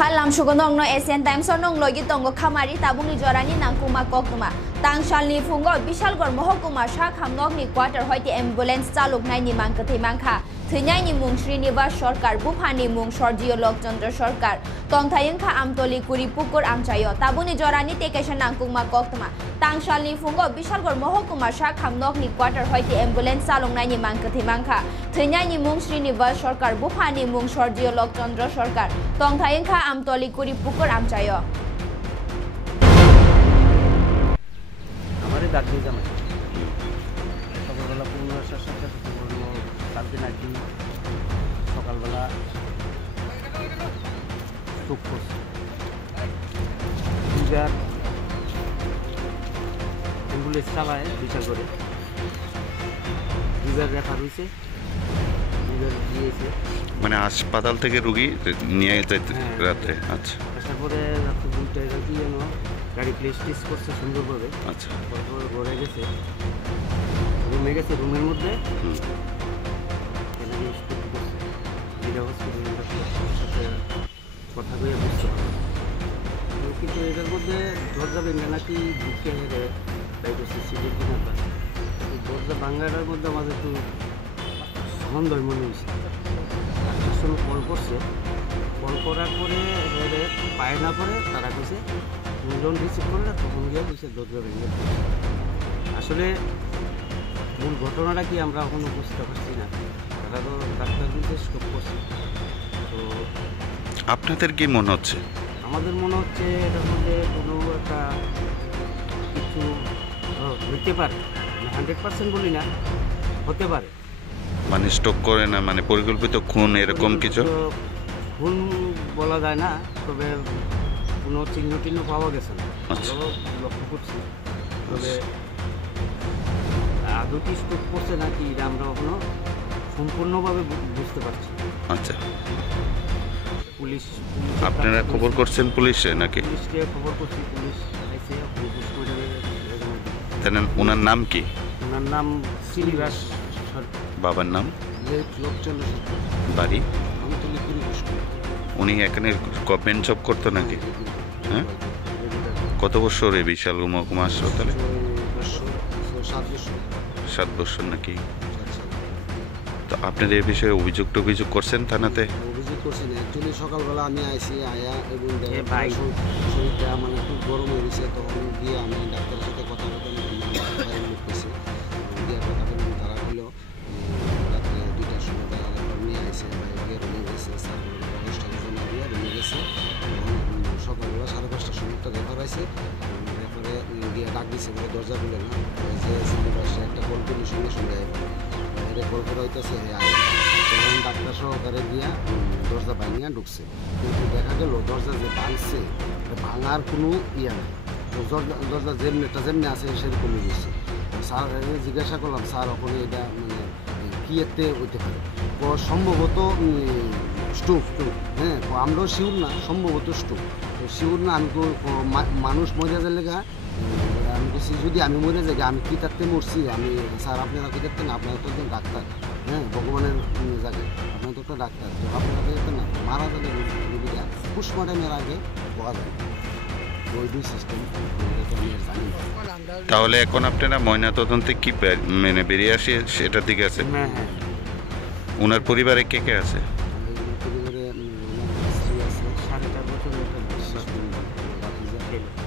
Kalam Shugonong no Asian Times Sonong Logi Tongo Kamari Tabuni Jorani Nangkuma Koknuma Tangshali Fungo Bishal Gor Mohokuma Shak Hamnok ni quarter hoiti ambulance Chaluk Nai ni Mangkati Mangka Thnyai ni Mung Srinivas Sarkar Buphani Mung Sorjiolok Chandra Sarkar Tongthayengkha Amtoli Kuri Pukur Amchayo Tabuni Jorani Tekesha Nangkuma Koknuma Tangshali Fungo Bishal Gor Mohokuma Shak Hamnok ni quarter hoiti ambulance Chaluk Nai ni Mangkati Mangka Thnyai ni Mung Srinivas Sarkar Buphani Mung Sorjiolok Chandra Sarkar Tongthayengkha Amtoli Kuri Pukur Amchayo हमारे दादी जमा सकालবেলা 15 সাথে বললো কালকে নাকি সকালবেলা টুক করছে দুবার অ্যাম্বুলেন্স চালায় বিচার করে দুবার রেফার হয়েছে দুবার দিয়েছে মানে হাসপাতাল থেকে রোগী নিয়ে যেতে রাতে আচ্ছা আসার পরে রাত্রে 2টায় কি যেন গাড়ি প্লেস টেস্ট করছে সুন্দরভাবে আচ্ছা তারপর ঘরে গেছে রুমে গেছে রুমের মধ্যে সাথে কথা বলে বুঝতে হবে কিন্তু এটার মধ্যে দরজা ভেঙে নাকি বুকে সিসিটিভি কিনা দরজা বাংলাটার মধ্যে আমাদের একটু সন্দেহ মনে হয়েছে তার সঙ্গে কল করছে কল করার পরে পায় না করে তারা কইছে লোন রিসিভ করলে তখন গিয়ে কইছে দরজা ভেঙে আসলে মূল ঘটনাটা কি আমরা এখনো বুঝতে পারছি না তারা তো ডাক্তার কিন্তু স্টপ করছে তো আপনাদের কি মনে হচ্ছে আমাদের মনে হচ্ছে এটার মধ্যে কোনো একটা কিছু হতে পারে 100% বলি না হতে পারে মানে স্টক করে না মানে পরিকল্পিত খুন এরকম কিছু খুন বলা যায় না তবে কোনো চিহ্ন টিহ্ন পাওয়া গেছে না লক্ষ্য করছি তবে আদৌ কি স্টক করছে নাকি এটা আমরা এখনো সম্পূর্ণভাবে বুঝতে পারছি আচ্ছা পুলিশ আপনারা খবর করছেন পুলিশে নাকি পুলিশকে খবর করছি পুলিশ আইসে জানেন ওনার নাম কি ওনার নাম শ্রীনিবাস সরকার বাবার নাম লোকচন্দ্র সরকার বাড়ি আমতলী কুড়িপুষ্কর উনি এখানে গভর্নমেন্ট জব করতো নাকি হ্যাঁ কত বছর এই বিশাল মহকুমা হাসপাতালে 7 বছর নাকি তো আপনাদের এই বিষয়ে অভিযোগ করছেন থানাতে অভিযোগ করছি না অ্যাকচুয়ালি সকালবেলা আমি আইসি আয়া এবং শরীরটা মানে খুব গরম হয়ে গেছে তখন গিয়ে আমি ডাক্তারের সাথে কথা বলতে করছি দিয়ে কথা বললাম তারা হলো রাত্রে 2টার সময় নিয়ে আইসে গিয়ে রুমে গেছে স্যার অনুষ্ঠানে জমা দিয়ে রুমে গেছে সকালবেলা 5:30টার সময় একটা রেফার আছে রেফারে গিয়ে ডাক দিচ্ছে বলে দরজা খুলে না যে সিলেবাসে একটা কল করলে সঙ্গে সঙ্গে এটা কল করা হইতেছে তখন ডাক্তার সহকারে গিয়া দরজা ভাঙিয়া ঢুকছে কিন্তু দেখা গেল দরজা যে ভাঙছে ভাঙার কোনো ইয়ে নেই দরজা যেমনি আছে সেরকমই গেছে স্যার জিজ্ঞাসা করলাম স্যার ওখানে এটা মানে কী এতে হইতে পারে সম্ভবত স্টোভ হ্যাঁ আমরাও শিওর না সম্ভবত স্টোভ তো শিওর না আমি তো মানুষ মরে যাওয়ার লেগা আমি বলছি যদি আমি মরে যাই আমি কী তাতে মরছি আমি স্যার আপনারা কী দেখতেন আপনারা তো একজন ডাক্তার হ্যাঁ ভগবানের জায়গায় আপনারা তো একটা ডাক্তার তো আপনারা দেখতেন না মারা যাবে রোগীরা পোস্টমর্টমের আগে বলা যায় ওই দুই সিস্টেম আমি জানি তাহলে এখন আপনারা ময়নাতদন্তে কি মানে বেরিয়ে আসে সেটার দিকে আছে হ্যাঁ হ্যাঁ ওনার পরিবারে কে কে আছে পরিবারে স্ত্রী আছে 4.5 বছরের একটা